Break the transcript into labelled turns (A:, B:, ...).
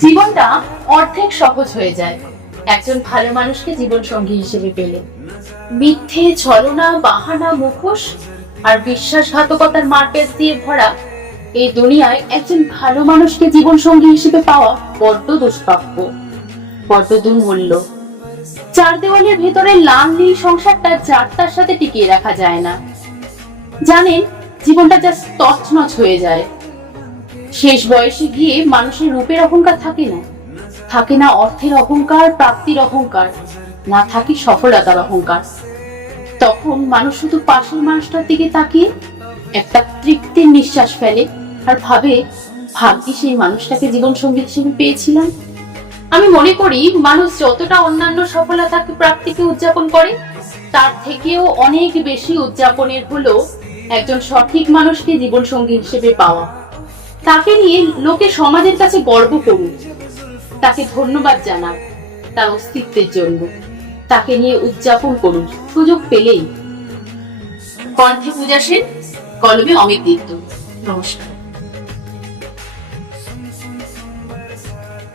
A: জীবনটা অর্ধেক সহজ হয়ে যায়। একজন ভালো মানুষকে জীবন সঙ্গী হিসেবে পেলে। মিথ্যে, ছলনা, বাহানা, মুখোশ আর বিশ্বাসঘাতকতার মার্কেট দিয়ে ভরা এই দুনিয়ায় একজন ভালো মানুষকে জীবন সঙ্গী হিসেবে পাওয়া বড্ড দুষ্প্রাপ্য। বড্ড দুর্মূল্য। চার দেওয়ালের ভেতরে লাল নীল সংসারটা যার সাথে টিকিয়ে রাখা যায় না। জানেন, জীবনটা জাস্ট তছনছ হয়ে যায়। শেষ বয়সে গিয়ে মানুষের রূপের অহংকার থাকে না। থাকে না অর্থের অহংকার, প্রাপ্তির অহংকার। না থাকে সফলতার অহংকার। তখন মানুষ শুধু পাশের মানুষটার দিকে তাকিয়ে একটা তৃপ্তির নিঃশ্বাস ফেলে আর ভাবে, ভাগ্যি সেই মানুষটাকে জীবন সঙ্গী হিসেবে পেয়েছিলাম। আমি মনে করি, মানুষ যতটা অন্যান্য সফলতাকে, প্রাপ্তিকে উদযাপন করে, তার থেকেও অনেক বেশি উদযাপনের হলো একজন সঠিক মানুষকে জীবন সঙ্গী হিসেবে পাওয়া। তাকে নিয়ে লোকে সমাজের কাছে গর্ব করুক তাকে ধন্যবাদ জানাক তার অস্তিত্বের জন্য। তাকে নিয়ে উদযাপন করুন। সুযোগ পেলেই। কণ্ঠে পূজা সেন, কলমে অমিত দিত নমস্কার।